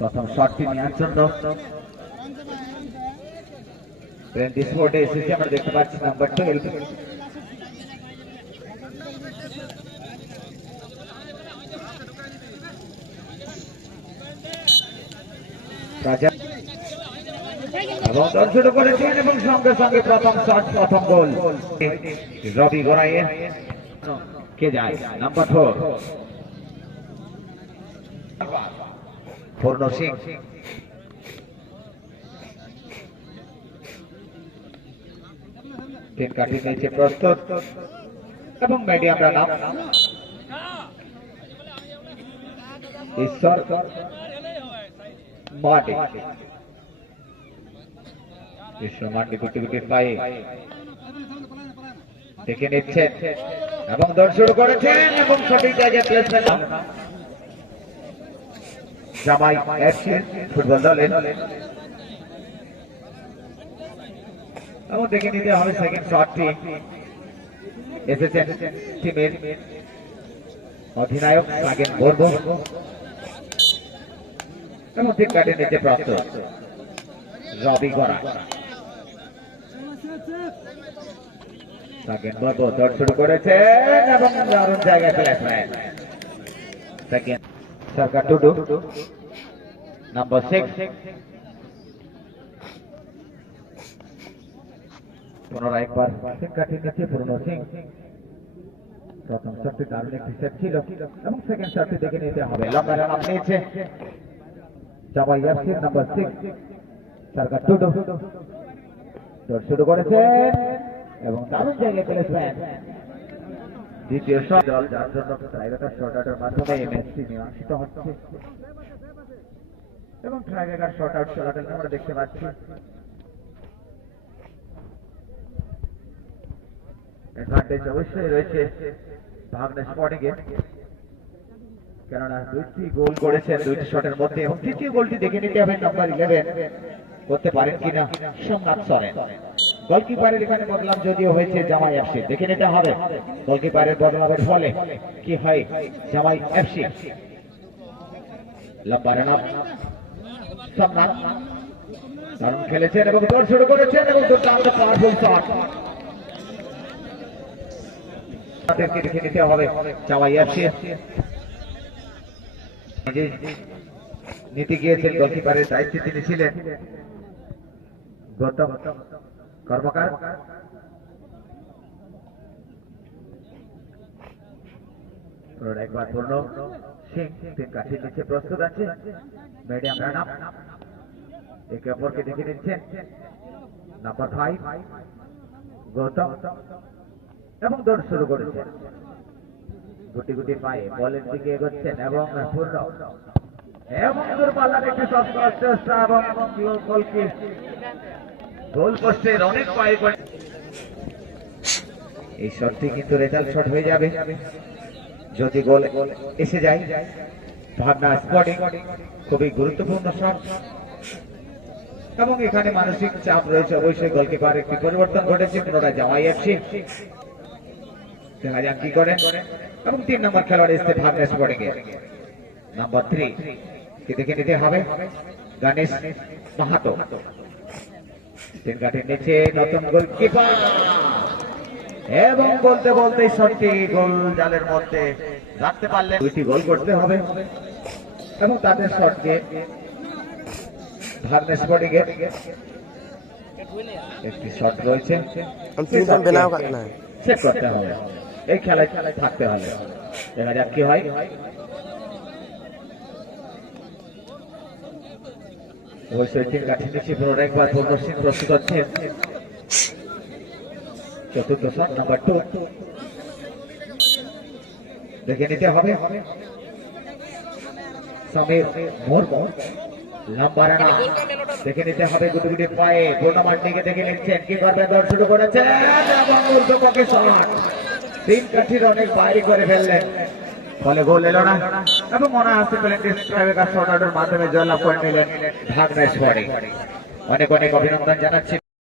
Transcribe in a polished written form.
প্রথম শটটি নেওয়ার জন্য স্পোর্টে এসেছে আমরা দেখতে পাচ্ছি নাম্বার 12 এবং দর্শন করেছেন এবং সঙ্গে সঙ্গে প্রথম শট প্রথম গোল রবি গোড়াইয়ের কে যায় নাম্বার 4 পূর্ণ সিং তিন কাঠি নিচে প্রস্তুত এবং মিডিয়াম রান আপ ঈশ্বর মাটি ঈশ্বর মাটি গুটি গুটি পায়ে দেখে নিচ্ছেন এবং দৌড় শুরু করেছেন এবং সঠিক জায়গায় প্লেসমেন্ট জামাই এফসি ফুটবল দলের এবং দেখে নিতে হবে সেকেন্ড শটটি এসেছেন টিমের অধিনায়ক সাগেন বর্ব এবং ঠিক কাটে নিতে প্রাপ্ত রবি গড়া সাগেন বর্ব দৌড় শুরু করেছেন এবং দারুণ জায়গায় প্লেসমেন্ট সেকেন্ড সরকার টুডু নাম্বার 6 পুনরায় একবার কাঠি নিচ্ছে পূর্ণ সিং প্রথম শটটি দারুণ একটি সেট ছিল এবং সেকেন্ড শটটি দেখে নিতে হবে লম্বা রান আপ নিয়েছে জামাই এফসি নাম্বার 6 সরকার টুডু দৌড় শুরু করেছেন এবং দারুণ জায়গায় প্লেসমেন্ট দ্বিতীয় শট দল যার জন্য ট্রাইব্রেকার শট আউটের মাধ্যমে এমএসসি নির্বাচিত হচ্ছে এবং ট্রাইব্রেকার শট আউট চলাকালীন আমরা দেখতে পাচ্ছি অ্যাডভান্টেজ অবশ্যই রয়েছে ভাগনা স্পোর্টিং এর কেননা দুইটি গোল করেছেন দুইটি শটের মধ্যে এবং তৃতীয় গোলটি দেখে নিতে হবে নাম্বার 11 করতে পারেন কিনা সোমনাথ সরেন গোলকিপারের এখানে বদলাম যদিও হয়েছে জামাই এফসি দেখে নিতে হবে গোলকিপারের বদলামের ফলে কি হয় জামাই এফসি লম্বা রান আপ সোমনাথ দারুণ খেলেছেন এবং দৌড় শুরু করেছেন এবং দুর্দান্ত পাওয়ারফুল শট তাদেরকে দেখে নিতে হবে জামাই এফসি নিতে গিয়েছেন গোলকিপারের দায়িত্বে তিনি ছিলেন গৌতম কর্মকার একবার পূর্ণ সিং তিন কাঠির নিচে প্রস্তুত আছে মিডিয়াম রান আপ একে অপরকে দেখে নিচ্ছেন নাম্বার 5 গৌতম এবং দৌড় শুরু করেছেন গুটি গুটি পায়ে বলের দিকে এগোচ্ছেন এবং পূর্ণ এবং দূরপাল্লার একটি চেষ্টা এবং গোল পোস্টের অনেক পায়ে এই শটটি কিন্তু রেজাল্ট শট হয়ে যাবে যদি গোল এসে যায় ভাগনা স্পোর্টিং খুবই গুরুত্বপূর্ণ শট এবং এখানে মানসিক চাপ রয়েছে অবশ্যই গোলকিপার একটি পরিবর্তন ঘটেছে পুনরায় জামাই এফসি দেখা যাক কি করেন এবং 3 নম্বর খেলোয়াড় এসছে ভাগনা স্পোর্টিং এর নাম্বার 3 কে দেখে নিতে হবে গণেশ মাহাতো তিন কাঠের নিচে নতুন গোলকিপার এবং বলতে বলতে শটটি গোল জালের মধ্যে রাখতে পারলেন দুইটি গোল করতে হবে এবং তাদের শটকে ভাগনা স্পোর্টিং এর একটি শট রয়েছে সেট করতে হবে এই খেলায় থাকতে হবে দেখা যাক কি হয় অবশ্যই তিন কাঠি নিচে পুনরায় একবার পূর্ণ সিং প্রস্তুত হচ্ছেন চতুর্থ শট নাম্বার 2 দেখে নিতে হবে সমীর মুর্মু লম্বা রান দেখে নিতে হবে গুটি গুটি পায়ে পূর্ণমান্ডিকে দেখে নিচ্ছেন কি করবেন দৌড় শুরু করেছেন এবং উল্টোপক্ষে শট তিন কাঠির অনেক বাইরে করে ফেললেন ফলে গোল এলো না এবং মনে আসতে পেলেন ট্রাইব্রেকার শট আউটের মাধ্যমে জয়লাভ করে নিলেন ভাগনা স্পোর্টিং অনেক অনেক অভিনন্দন জানাচ্ছি